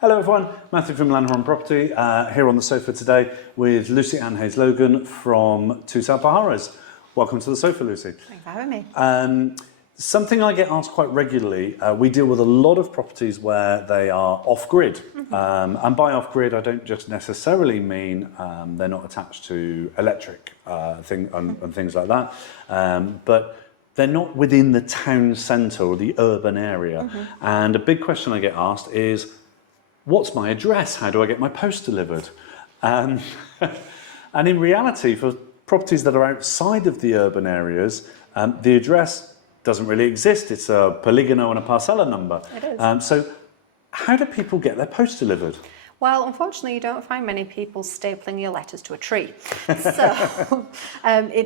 Hello everyone, Matthew from Lanhorne Property, here on the sofa today with Lucy Ann Hayes-Logan from Tus Alpujarras. Welcome to the sofa, Lucy. Thanks for having me. Something I get asked quite regularly, we deal with a lot of properties where they are off-grid. And by off-grid, I don't just necessarily mean they're not attached to electric and things like that, but they're not within the town centre or the urban area. And a big question I get asked is, what's my address? How do I get my post delivered? And in reality, for properties that are outside of the urban areas, the address doesn't really exist. It's a polygono and a parcella number. It is. So how do people get their post delivered? Well, unfortunately, you don't find many people stapling your letters to a tree. So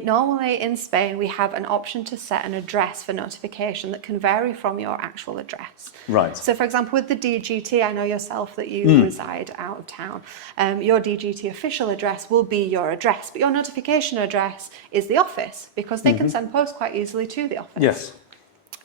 normally in Spain, we have an option to set an address for notification that can vary from your actual address. Right. So for example, with the DGT, I know yourself that you reside out of town. Your DGT official address will be your address, but your notification address is the office because they can send post quite easily to the office. Yes.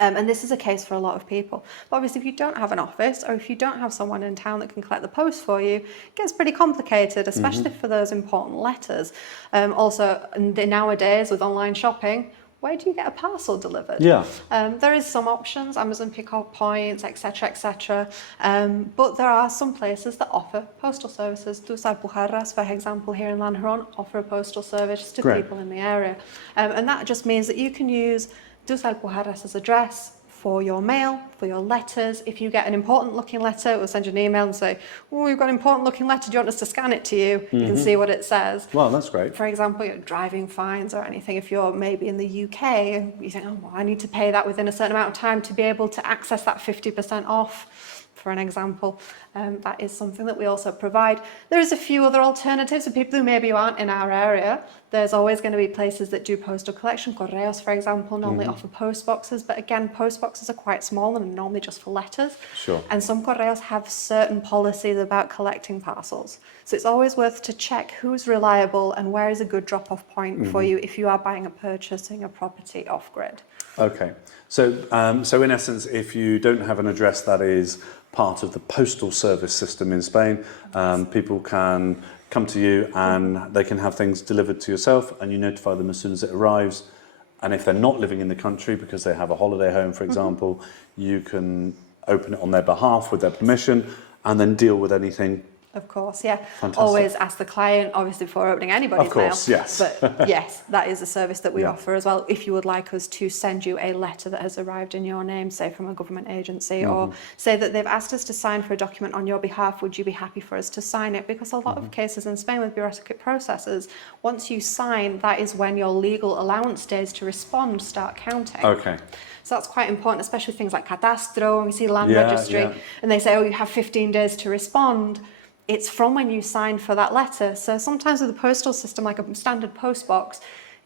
And this is a case for a lot of people. But obviously, if you don't have an office or if you don't have someone in town that can collect the post for you, it gets pretty complicated, especially for those important letters. Also, nowadays with online shopping, where do you get a parcel delivered? Yeah. There is some options, Amazon pick-up points, etc., etc. But there are some places that offer postal services. Tus Alpujarras, for example, here in Lanhorne, offer a postal service to people in the area. And that just means that you can use Tus Alpujarras' address for your mail, for your letters. If you get an important looking letter, we'll send you an email and say, oh, we've got an important looking letter, do you want us to scan it to you? You can see what it says. Well, that's great. For example, your driving fines or anything, if you're maybe in the UK and you think, oh, well, I need to pay that within a certain amount of time to be able to access that 50% off, for an example. That is something that we also provide. There's a few other alternatives for people who maybe aren't in our area. There's always going to be places that do postal collection. Correos, for example, normally offer post boxes, but again, post boxes are quite small and are normally just for letters. Sure. And some Correos have certain policies about collecting parcels. So it's always worth to check who's reliable and where is a good drop-off point for you if you are buying or purchasing a property off-grid. Okay. So in essence, if you don't have an address that is part of the postal service system in Spain, people can come to you and they can have things delivered to yourself and you notify them as soon as it arrives. And if they're not living in the country because they have a holiday home, for example, you can open it on their behalf with their permission and then deal with anything. Of course, yeah. Fantastic. Always ask the client, obviously, before opening anybody's Of course, mail. yes. But yes, that is a service that we offer as well. If you would like us to send you a letter that has arrived in your name, say from a government agency, or say that they've asked us to sign for a document on your behalf, would you be happy for us to sign it? Because a lot of cases in Spain with bureaucratic processes, once you sign, that is when your legal allowance days to respond start counting. Okay. So that's quite important, especially things like cadastro, when we see land registry, and they say, oh, you have 15 days to respond. It's from when you sign for that letter. So sometimes with the postal system, like a standard post box,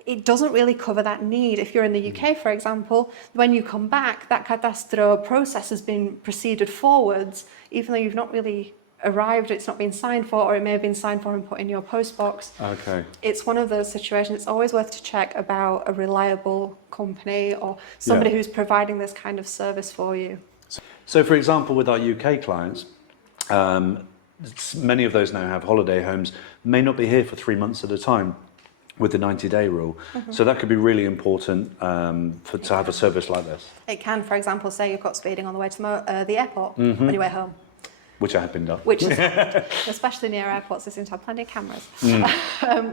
it doesn't really cover that need. If you're in the UK, for example, when you come back, that cadastro process has been proceeded forwards, even though you've not really arrived, it's not been signed for, or it may have been signed for and put in your post box. Okay. It's one of those situations, it's always worth to check about a reliable company or somebody who's providing this kind of service for you. So for example, with our UK clients, many of those now have holiday homes, may not be here for 3 months at a time with the 90-day rule. So that could be really important to have a service like this. It can, for example, say you've got speeding on the way to the airport on your way home. Which I have been done. Which is, especially near airports, they seem to have plenty of cameras.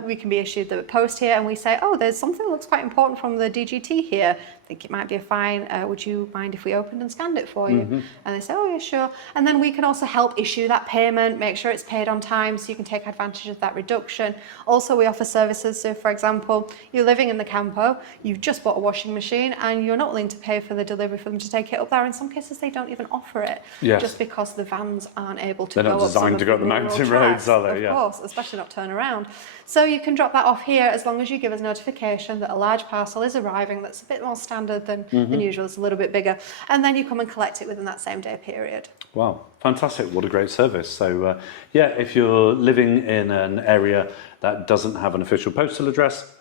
We can be issued the post here and we say, oh, there's something that looks quite important from the DGT here. I think it might be a fine. Would you mind if we opened and scanned it for you? And they say, oh, yeah, sure. And then we can also help issue that payment, make sure it's paid on time so you can take advantage of that reduction. Also, we offer services. So, for example, you're living in the campo, you've just bought a washing machine and you're not willing to pay for the delivery for them to take it up there. In some cases, they don't even offer it just because the vans aren't able to go up. They're not designed to go up the mountain roads, are they? Of course, especially not turn around. So you can drop that off here as long as you give us notification that a large parcel is arriving that's a bit more standard than usual, it's a little bit bigger, and then you come and collect it within that same day period. Wow, fantastic, what a great service. So yeah, if you're living in an area that doesn't have an official postal address,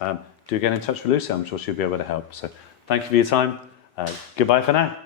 do get in touch with Lucy, I'm sure she'll be able to help. So thank you for your time, goodbye for now.